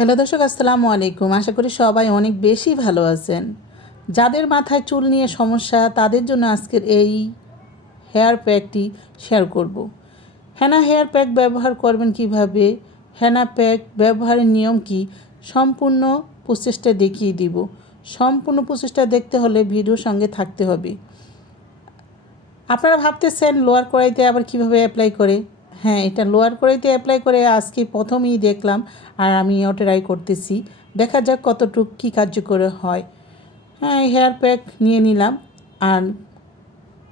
Hello দর্শক, আসসালামু আলাইকুম। আশা করি সবাই অনেক বেশি ভালো আছেন। যাদের মাথায় চুল নিয়ে সমস্যা, তাদের জন্য আজকের এই হেয়ার প্যাকটি শেয়ার করব। হেনা হেয়ার প্যাক ব্যবহার করবেন কীভাবে? হেনা প্যাক ব্যবহারের নিয়ম কি? সম্পূর্ণ প্রচেষ্টা দেখিয়ে দিব। সম্পূর্ণ প্রচেষ্টা দেখতে হলে ভিডিওর সঙ্গে থাকতে হবে। আপনারা ভাবতেছেন লোয়ার কড়াইতে আবার কীভাবে অ্যাপ্লাই করে? হ্যাঁ এটা লোয়ার কড়াইতে অ্যাপ্লাই করে আজকে প্রথমেই দেখলাম আর আমি ট্রাই করতেছি। দেখা যাক কতটুক কী কার্যকর হয়। হ্যাঁ হেয়ার প্যাক নিয়ে নিলাম আর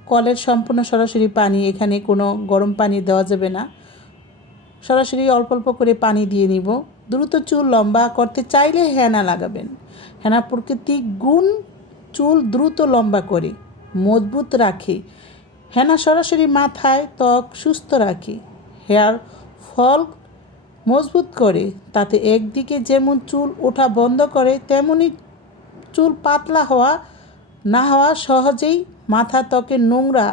কলের সম্পূর্ণ সরাসরি পানি, এখানে কোনো গরম পানি দেওয়া যাবে না। সরাসরি অল্প অল্প করে পানি দিয়ে নিব। দ্রুত চুল লম্বা করতে চাইলে হেনা লাগাবেন। হেনা প্রকৃতিক গুণ চুল দ্রুত লম্বা করে, মজবুত রাখে। হেনা সরাসরি মাথায় ত্বক সুস্থ রাখে। হেয়ার ফল মজবুত করে, তাতে একদিকে যেমন চুল ওঠা বন্ধ করে, তেমনি চুল পাতলা হওয়া, না হওয়া সহজেই মাথা ত্বকে নোংরা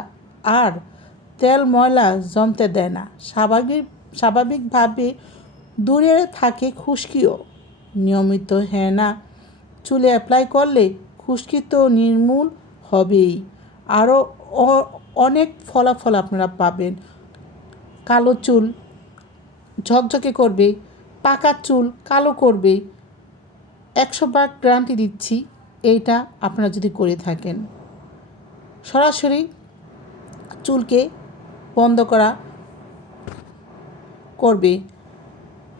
আর তেল ময়লা জমতে দেয় না। স্বাভাবিক স্বাভাবিকভাবে দূরে থাকে খুশকিও। নিয়মিত হেনা চুলে অ্যাপ্লাই করলে খুশকি তো নির্মূল হবেই। আরও অনেক ফলাফল আপনারা পাবেন। কালো চুল, ঝকঝকে করবে, পাকা চুল কালো করবে। একশো বার গ্যারান্টি দিচ্ছি, এইটা আপনারা যদি করে থাকেন। সরাসরি চুলকে বন্ধ করা করবে।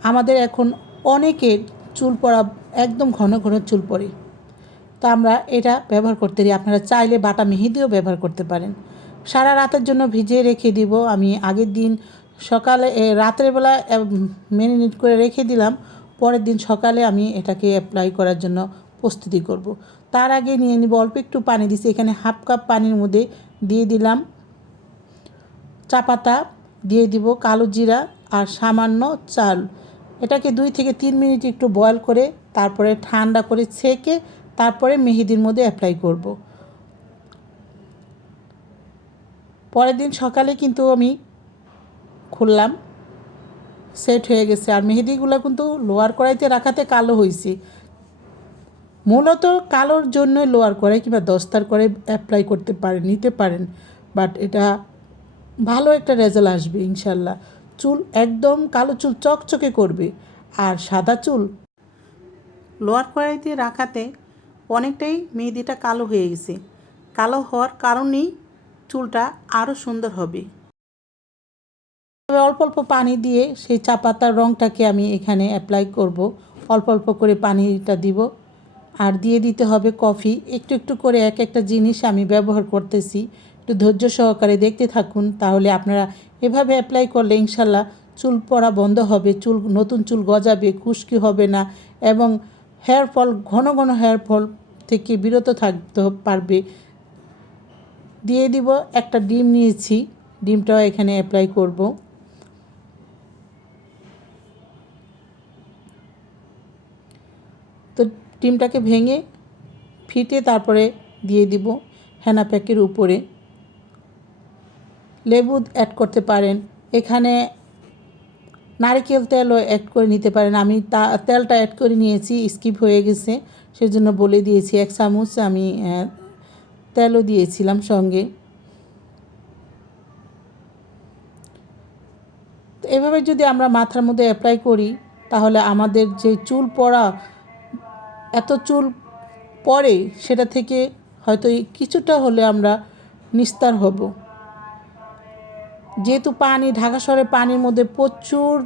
আমাদের এখন অনেকের চুল পড়া, একদম ঘন ঘন চুল পড়ে। তো আমরা এটা ব্যবহার করতে পারি। আপনারা চাইলে বাটা মেহেদিও ব্যবহার করতে পারেন। সারা রাতের জন্য ভিজিয়ে রেখে দিব। আমি আগের দিন সকালে রাতের বেলা ম্যারিনেট করে রেখে দিলাম পরের দিন সকালে আমি এটাকে অ্যাপ্লাই করার জন্য প্রস্তুতি করব। তার আগে নিয়ে নিব, অল্প একটু পানি দিছি এখানে হাফ কাপ পানির মধ্যে দিয়ে দিলাম চা পাতা দিয়ে দিব, কালো জিরা আর সামান্য চাল এটাকে দুই থেকে তিন মিনিট একটু বয়ল করে তারপরে ঠান্ডা করে ছেঁকে তারপরে মেহেদির মধ্যে অ্যাপ্লাই করব। পরের দিন সকালে কিন্তু আমি খুললাম সেট হয়ে গেছে। আর মেহেদিগুলো কিন্তু লোয়ার কড়াইতে রাখাতে কালো হয়েছে মূলত কালোর জন্য লোয়ার কড়াই কিংবা দস্তার করে অ্যাপ্লাই করতে পারেন নিতে পারেন। বাট এটা ভালো একটা রেজাল্ট আসবে ইনশাল্লাহ। চুল একদম কালো চুল চকচকে করবে। আর সাদা চুল লোয়ার কড়াইতে রাখাতে অনেকটাই মেহেদিটা কালো হয়ে গেছে। কালো হওয়ার কারণেই চুলটা আরও সুন্দর হবে। তবে অল্প অল্প পানি দিয়ে সেই চা পাতার রঙটাকে আমি এখানে অ্যাপ্লাই করব। অল্প অল্প করে পানিটা দিব। আর দিয়ে দিতে হবে কফি। একটু একটু করে এক একটা জিনিস আমি ব্যবহার করতেছি। একটু ধৈর্য সহকারে দেখতে থাকুন, তাহলে আপনারা এভাবে অ্যাপ্লাই করলে ইনশাল্লাহ চুল পড়া বন্ধ হবে, চুল, নতুন চুল গজাবে, খুশকি হবে না এবং হেয়ার ফল ঘন ঘন হেয়ার ফল থেকে বিরত থাকতে পারবে। দিয়ে দিব একটা ডিম নিয়েছি। ডিমটাও এখানে অ্যাপ্লাই করব তো ডিমটাকে ভেঙে ফিটে তারপরে দিয়ে দিব হেনা প্যাকের উপরে। লেবু অ্যাড করতে পারেন। এখানে নারিকেল তেলও অ্যাড করে নিতে পারেন। আমি তা, তেলটা অ্যাড করে নিয়েছি স্কিপ হয়ে গেছে। সেজন্য বলে দিয়েছি, এক চামচ আমি তেলও দিয়েছিলাম সঙ্গে। এভাবে যদি আমরা মাথার মধ্যে অ্যাপ্লাই করি, তাহলে আমাদের যে চুল পড়া এত চুল পড়ে সেটা থেকে হয়তো কিছুটা হলে আমরা নিস্তার হব। যেহেতু পানি, ঢাকা শহরে পানির মধ্যে প্রচুর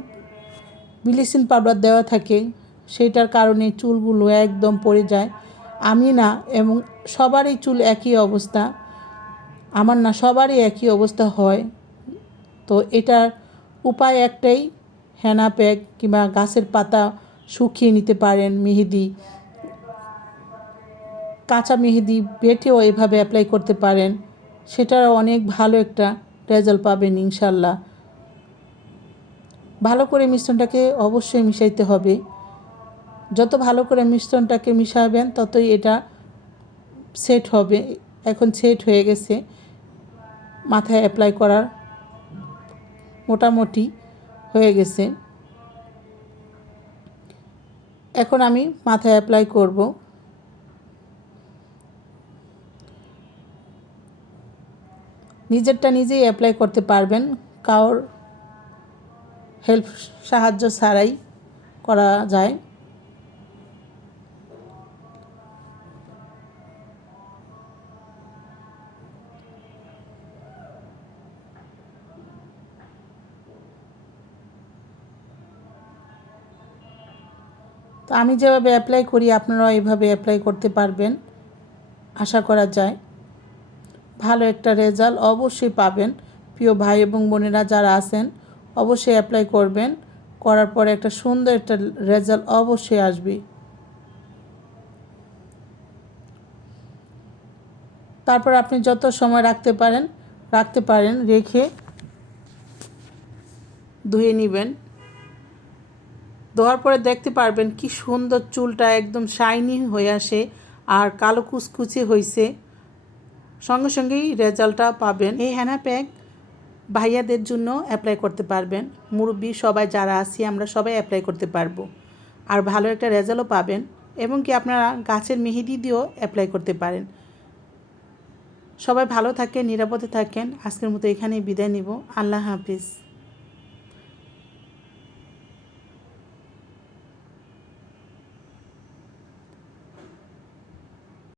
ব্লিচিং পাউডার দেওয়া থাকে, সেটার কারণে চুলগুলো একদম পড়ে যায়। আমি না, এবং সবারই চুল একই অবস্থা, আমার না সবারই একই অবস্থা হয়। তো এটার উপায় একটাই, হেনা প্যাক কিংবা গাছের পাতা শুকিয়ে নিতে পারেন মেহেদি কাঁচা মেহেদি বেটেও এভাবে অ্যাপ্লাই করতে পারেন। সেটার অনেক ভালো একটা রেজাল্ট পাবেন ইনশাল্লাহ ভালো করে মিশ্রণটাকে অবশ্যই মিশাইতে হবে। যত ভালো করে মিশ্রণটাকে মিশাবেন, ততই এটা সেট হবে। এখন সেট হয়ে গেছে। মাথায় অ্যাপ্লাই করার মোটামুটি হয়ে গেছে। এখন আমি মাথায় অ্যাপ্লাই করব। নিজেরটা নিজেই অ্যাপ্লাই করতে পারবেন। কারোর হেল্প সাহায্য ছাড়াই করা যায়। তো আমি যেভাবে অ্যাপ্লাই করি, আপনারাও এইভাবে অ্যাপ্লাই করতে পারবেন। আশা করা যায়। ভালো একটা রেজাল্ট অবশ্যই পাবেন। প্রিয় ভাই এবং বোনেরা যারা আছেন, অবশ্যই অ্যাপ্লাই করবেন। করার পরে একটা সুন্দর একটা রেজাল্ট অবশ্যই আসবে। তারপর আপনি যত সময় রাখতে পারেন রাখতে পারেন, রেখে ধুয়ে নেবেন। ধোয়ার পরে দেখতে পারবেন কি সুন্দর চুলটা একদম শাইনি হয়ে আসে আর কালো কুচকুচে হয়েছে সঙ্গে সঙ্গেই রেজাল্টটা পাবেন। এই হ্যানা প্যাক ভাইয়াদের জন্য অ্যাপ্লাই করতে পারবেন। মুরব্বী সবাই যারা আছি, আমরা সবাই অ্যাপ্লাই করতে পারব। আর ভালো একটা রেজাল্টও পাবেন। এবং কি আপনারা গাছের মেহেদি দিয়েও অ্যাপ্লাই করতে পারেন। সবাই ভালো থাকেন, নিরাপদে থাকেন। আজকের মতো এখানেই বিদায় নিব। আল্লাহ হাফিজ।